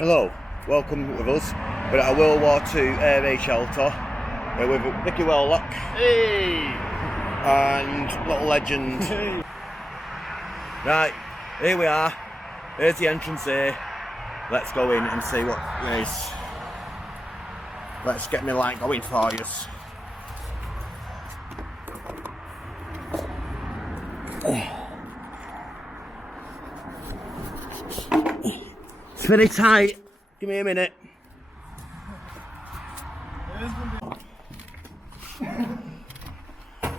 Hello, welcome with us. We're at a World War II air raid shelter with Ricky Wellock and Little Legend. Right, here we are. Here's the entrance here. Let's go in and see what there is. Let's get my light going for you. It's very tight. Give me a minute.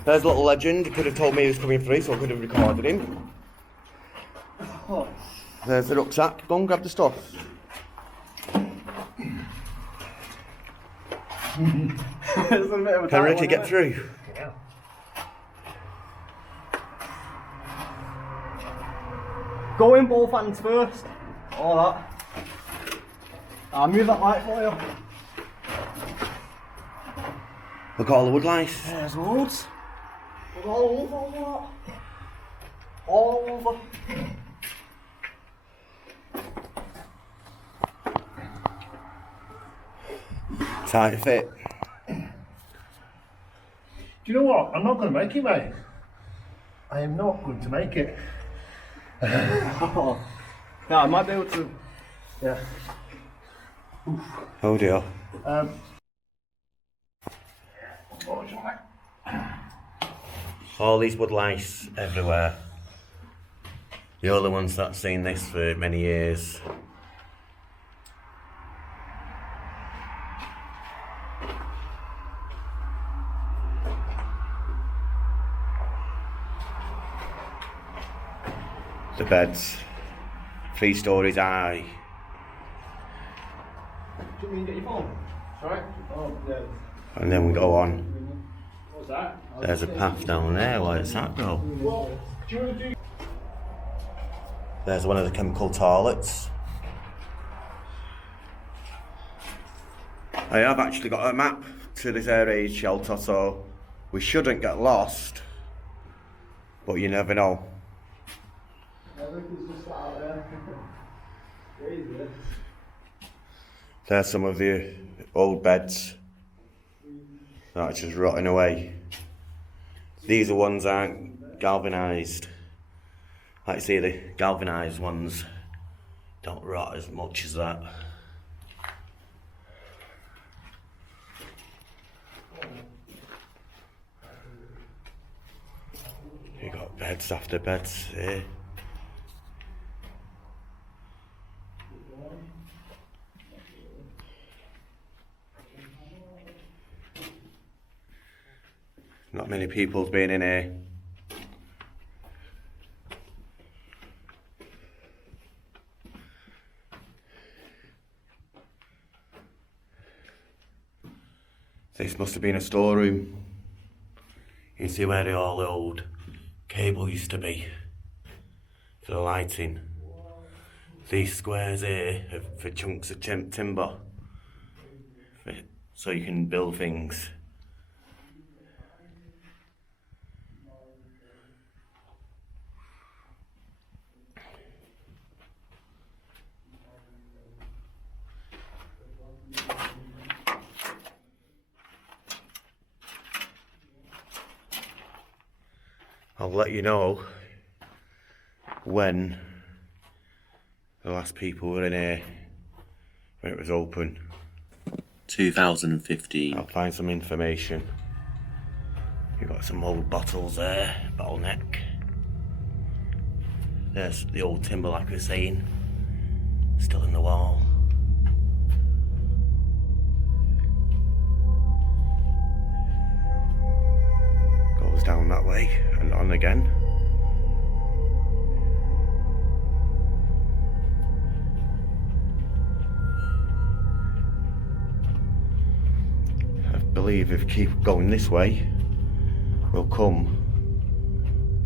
There's Little Legend. He could have told me he was coming free, so I could have recorded him. There's the rucksack. Go and grab the stuff. Can Ricky get through? Yeah. Go in both hands first. All that. I'll move that light for you. Look at all the wood lice. There's loads. There's all over that. All over. Tight fit. Do you know what? I'm not going to make it, mate. I am not going to make it. No, I might be able to. Yeah. Oh dear. Unfortunately. All these wood lice everywhere. You're the ones that's seen this for many years. The beds, 3 stories high. Do you mean get your phone? Sorry? Oh, yeah. And then we go on. What's that? There's a path down there. Where's that go? What do you want to do? There's one of the chemical toilets. I have actually got a map to this air raid shelter, so we shouldn't get lost. But you never know. There's some of the old beds that are just rotting away. These are ones that aren't galvanised. Like you see, the galvanised ones don't rot as much as that. You got beds after beds here. Not many people's been in here. This must have been a storeroom. You can see where the all old cable used to be for the lighting. These squares here are for chunks of timber, so you can build things. I'll let you know when the last people were in here, when it was open. 2015. I'll find some information. You've got some old bottles there, bottleneck. There's the old timber like we were saying, still in the wall. Goes down that way and on again. I believe if we keep going this way, we'll come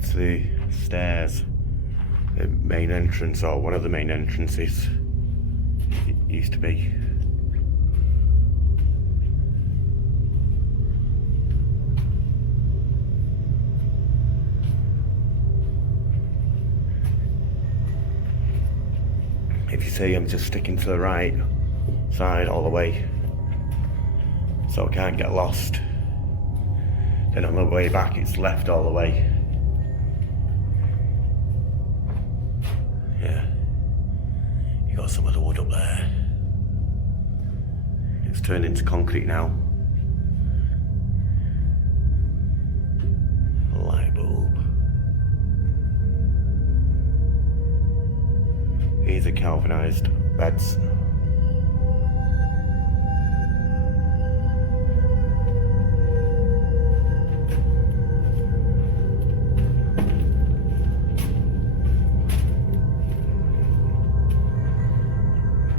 to the stairs, the main entrance, or one of the main entrances. It used to be. if you see, I'm just sticking to the right side all the way, so I can't get lost. Then on the way back, it's left all the way. Yeah, you got some of the wood up there. It's turned into concrete now. A light bulb. These are galvanised beds.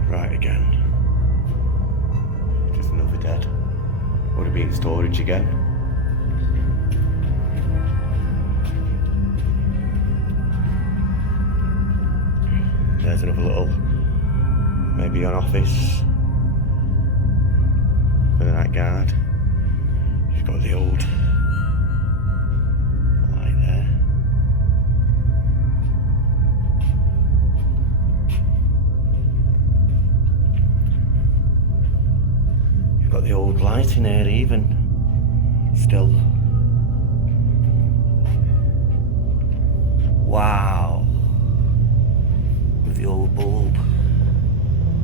Right again. Just another dead. Would have been storage again. There's another little, maybe an office for the night guard. You've got the old light there. You've got the old light in there even, still. Wow. The old bulb.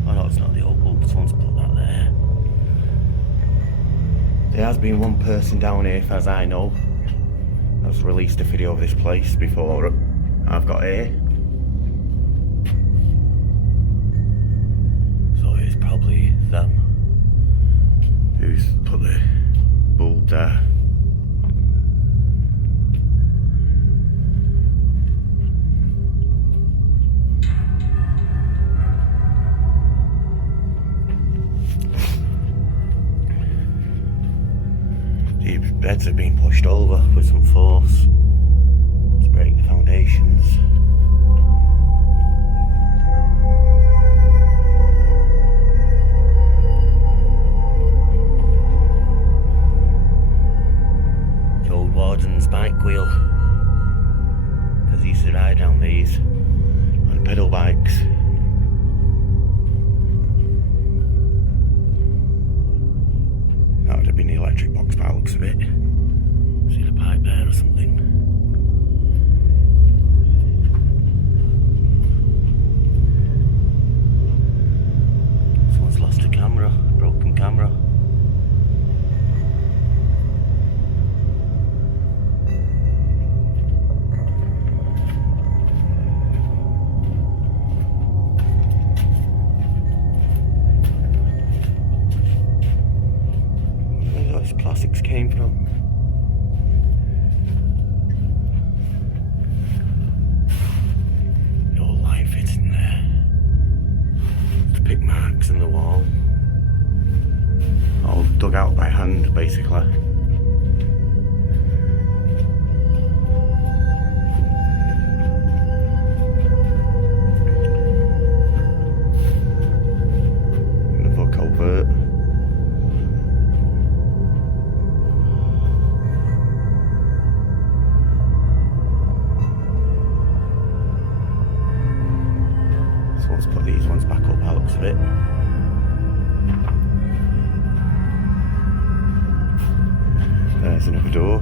Oh no, it's not the old bulb, someone's put that there. There has been one person down here, as I know, that's released a video of this place before I've got here. So it's probably them who's put the bulb there. These beds have been pushed over with some force to break the foundations. The old warden's bike wheel, because he used to ride down these on pedal bikes. That would have been the electric box by the looks of it. See the pipe there or something? Someone's lost a camera, broken camera. Plastics came from. The old light fitting there. To pick marks in the wall. All dug out by hand, basically. Another culvert. Let's put these ones back up by the looks of it. There's another door.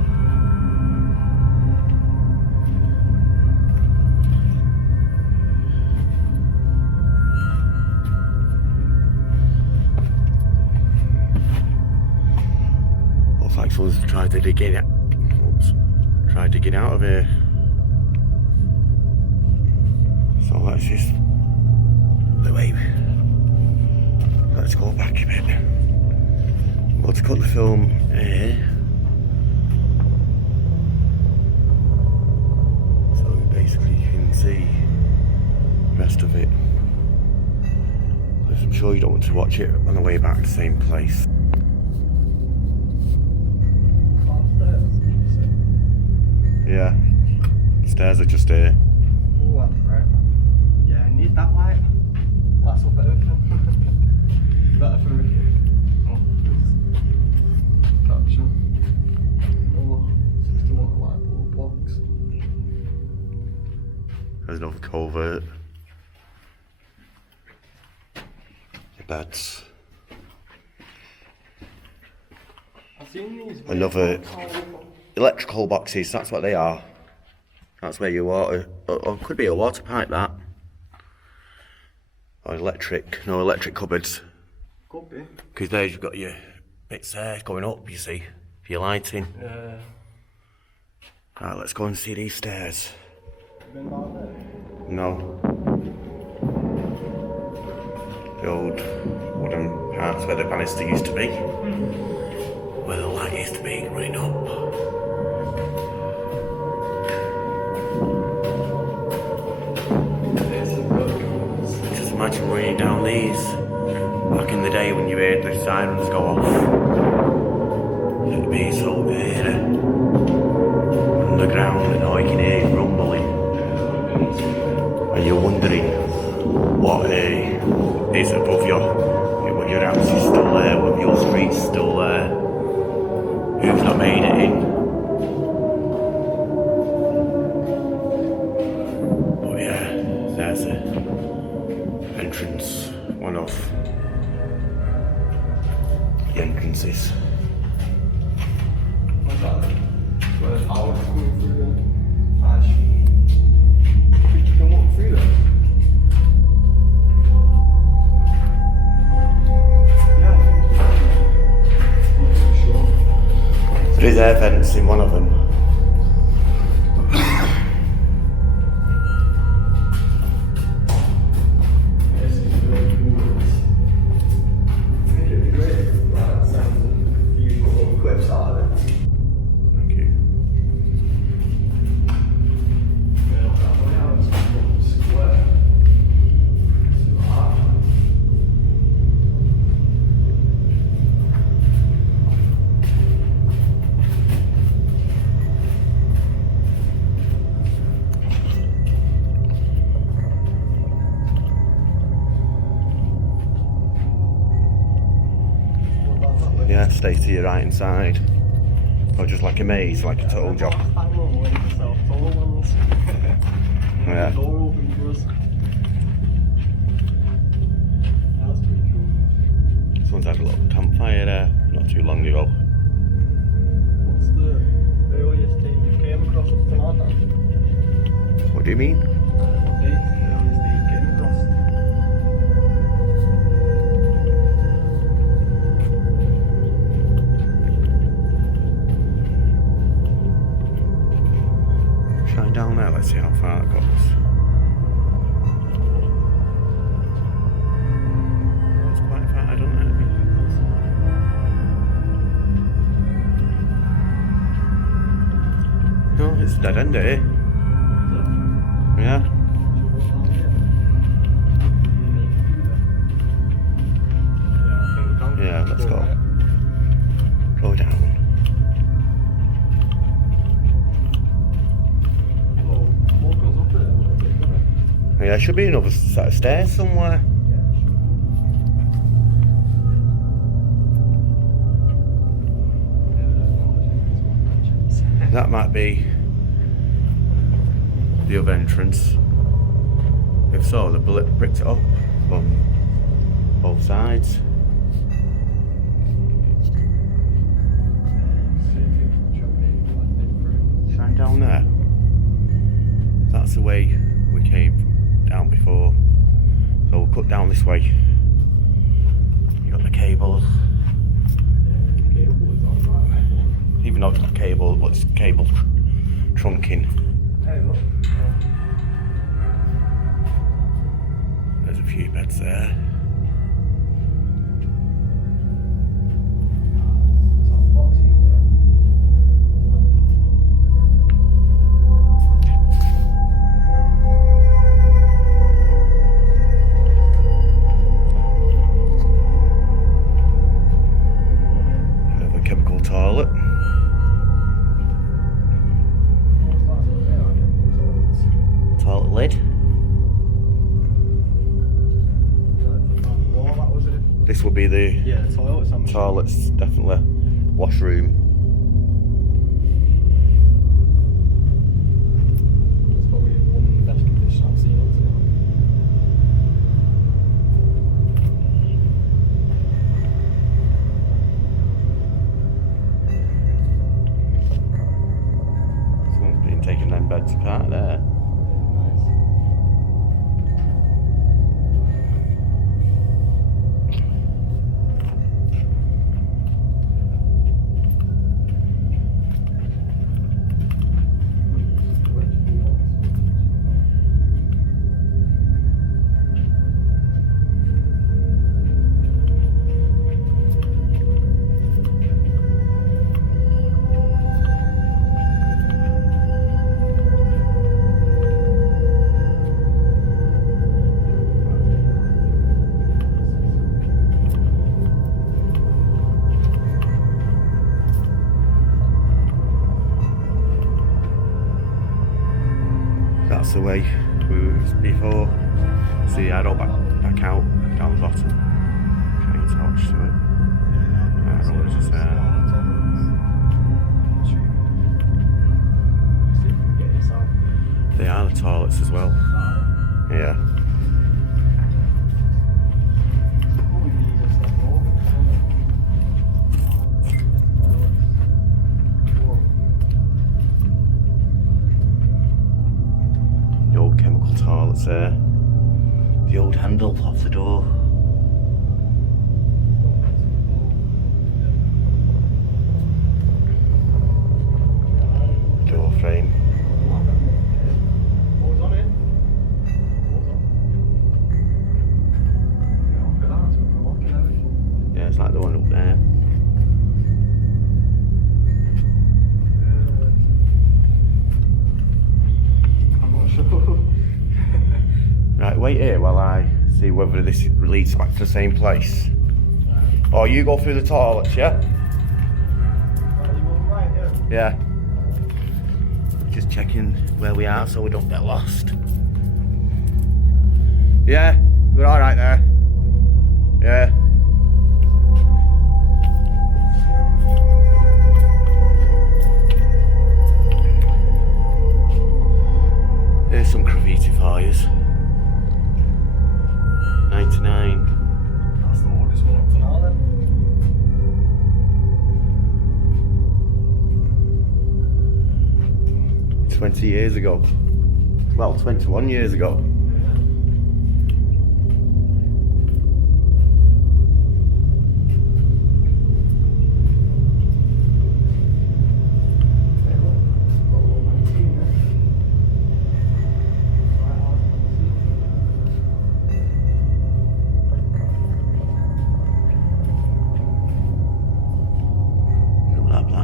Looks like someone's tried to dig in. Oops. Tried digging out of here. So let's just wait. Let's go back a bit. Well, to cut the film here, so basically you can see the rest of it. Because I'm sure you don't want to watch it on the way back to the same place. Yeah, stairs are just here. Oh, that's great. Yeah, I need that light. That's up everything. Better for review. Oh, caption. Oh, 60-watt light bulb box. There's another culvert. beds. I've seen these. Another electrical boxes, that's what they are. That's where your water, or could be a water pipe that. Or electric cupboards. Could be. Because there you've got your bits there going up, you see, for your lighting. Yeah. Right, let's go and see these stairs. Been down there? No. The old wooden parts where the banister used to be. Where the light used to be running up. Just imagine running down these. Back in the day when you heard the sirens go off. It'd be so eerie. Underground and all you can hear is rumbling. And you're wondering what is above you. Whether your house is still there, whether your street's still there. Who's not made it in. But yeah, there's the entrance. One of the entrances. What's that? Where the power's coming through then? Ash. You can walk through there. Yeah, sure. There is air vents in one of them. This is really cool. I think it'd be great if you put all the clips out of it. Thank you. Yeah, look at that way out, it's square. See what happens. Yeah, stay to your right hand side. Or just like a maze, like I told you. Yeah. Door open for us. That's pretty cool. Someone's had a little campfire there not too long ago. What's the earliest date you came across up to London? What do you mean? What date's the earliest date you came across? Shine down there, let's see how far it goes. It's quite far, doesn't it? No, it's dead end here. Yeah. Yeah, let's go. Go down. Yeah, there should be another set of stairs somewhere. That might be the other entrance. If so, they've bricked it up on both sides. Shine down there. That's the way we came down before. So we'll cut down this way. You got the cables. Even though it's not cable, but it's cable trunking. Hey, look. There's a few beds there. Another chemical toilet. Toilet lid. This will be the Yeah, the toilet's on the toilets, definitely. Washroom. It's probably one of the best condition I've seen up to the way we was before. See the arrow back out, down the bottom. Can't touch to it. Arrow is just there. They are the toilets as well. Yeah. The old chemical toilets there. The old handle off the door. Door frame. Yeah, it's like the one up there. I'm not sure. Right, wait here while I see whether this leads back to the same place. Or you go through the toilets, yeah? Yeah. Just checking where we are so we don't get lost. Yeah, we're alright there. Yeah. There's some graffiti for you. 99. That's the oldest one up to now then. 20 years ago. Well, 21 years ago.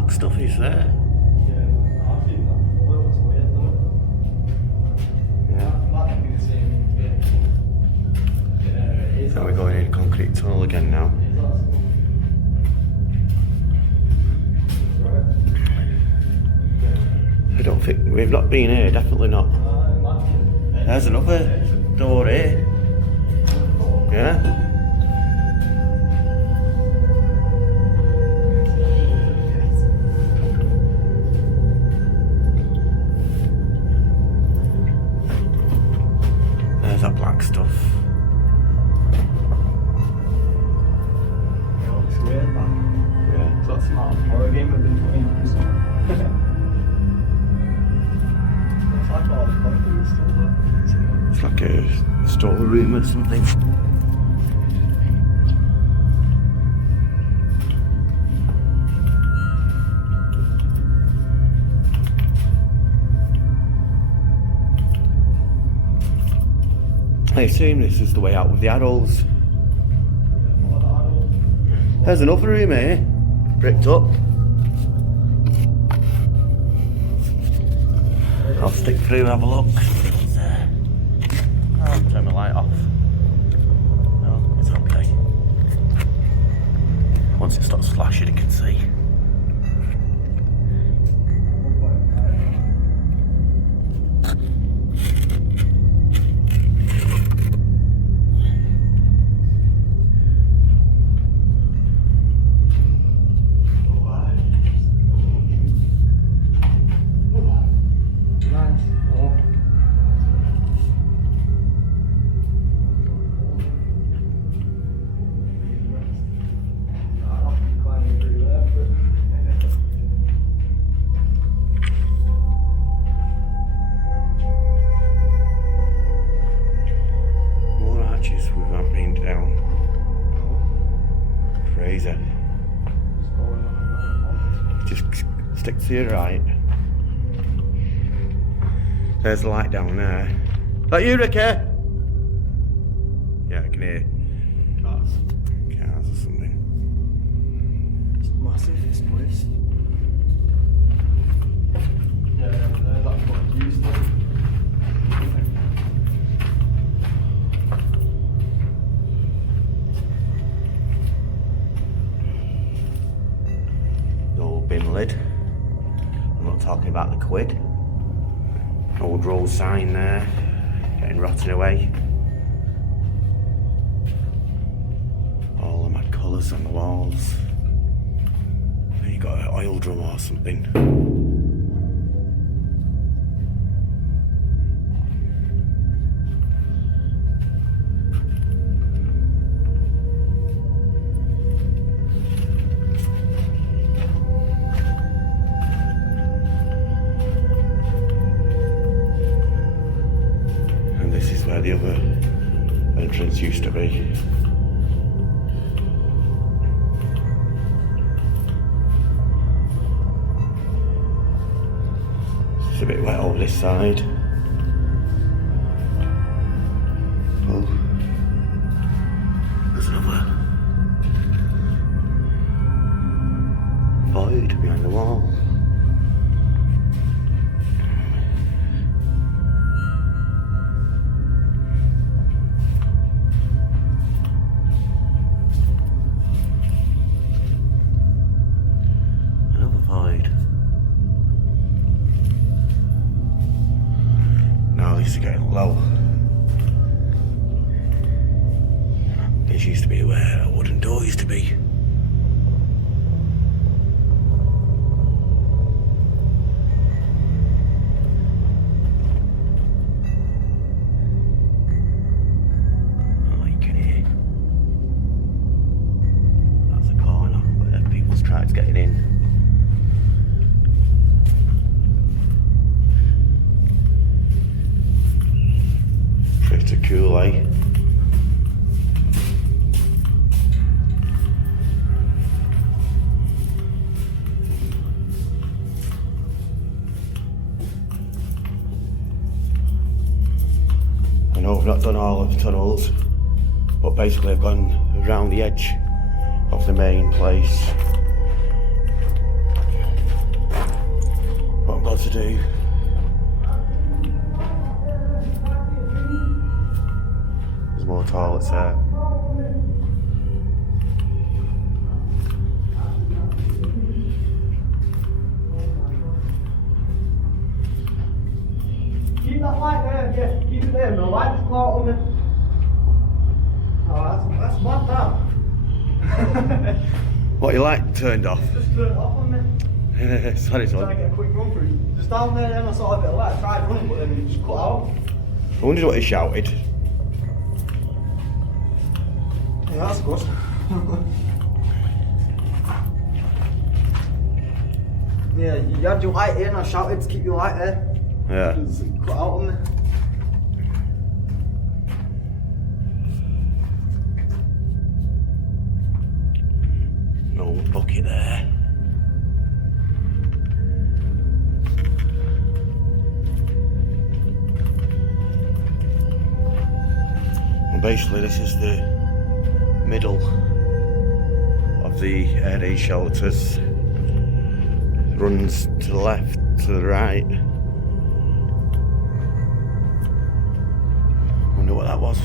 Stuff is there. Yeah, I've seen that before. It was weird though. Yeah. That might be the same bit. Yeah, it is. So we're going in a concrete tunnel again now. I don't think we've not been here, definitely not. There's another door here. Yeah. There's that black stuff. It looks weird, man. Yeah. So that's not a horror game I've been playing recently. It's like all the concrete still there. It's like a storeroom or something. I assume this is the way out with the adults. There's another room here, bricked up. I'll stick through and have a look. I'll turn my light off. No, it's okay. Once it stops flashing, you can see. Just stick to your right. There's the light down there. Is that you, Ricky? Yeah, I can hear cars or something. It's massive, this place. Yeah, that's what it's used to. Bin lid. I'm not talking about the quid. Old roll sign there, getting rotten away. All the mad colours on the walls. And you got an oil drum or something. This is where the other entrance used to be. It's a bit wet over this side. Oh, there's another void behind the wall. Now these are getting low. This used to be where a wooden door used to be. Oh, you can hear. That's a corner where people's tried getting in. Pretty cool, eh? I know I've not done all of the tunnels, but basically I've gone around the edge of the main place. What I'm about to do. More toilets there. Keep that light there, yeah, keep it there, no light's caught on me. Oh, that's mad that. What, your light turned off? It's just turned off on me. Sorry, Trying to son. get a quick run through. Just down there, then I saw a bit of light, I tried running, but then it just cut out. I wondered what he shouted. Yeah, that's good. Yeah, you had your light here and I shouted to keep your light there. Yeah. It's cut out on me. No bucket there. Well, basically this is the middle of the air raid shelters. Runs to the left, to the right. Wonder what that was.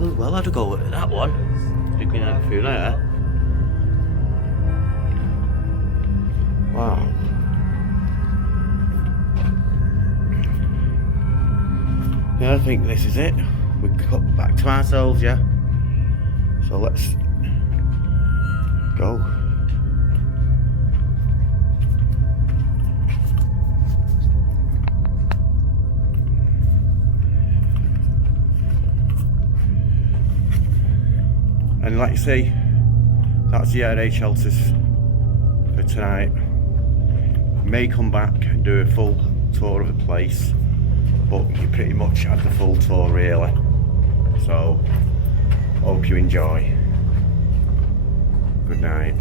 Oh, well, I'd go at that one. Sticking out through there. Wow. Yeah, I think this is it. We cut back to ourselves, yeah. So let's go. And like you see, that's the air raid shelters for tonight. May come back and do a full tour of the place, but you pretty much had the full tour really. So, hope you enjoy. Good night.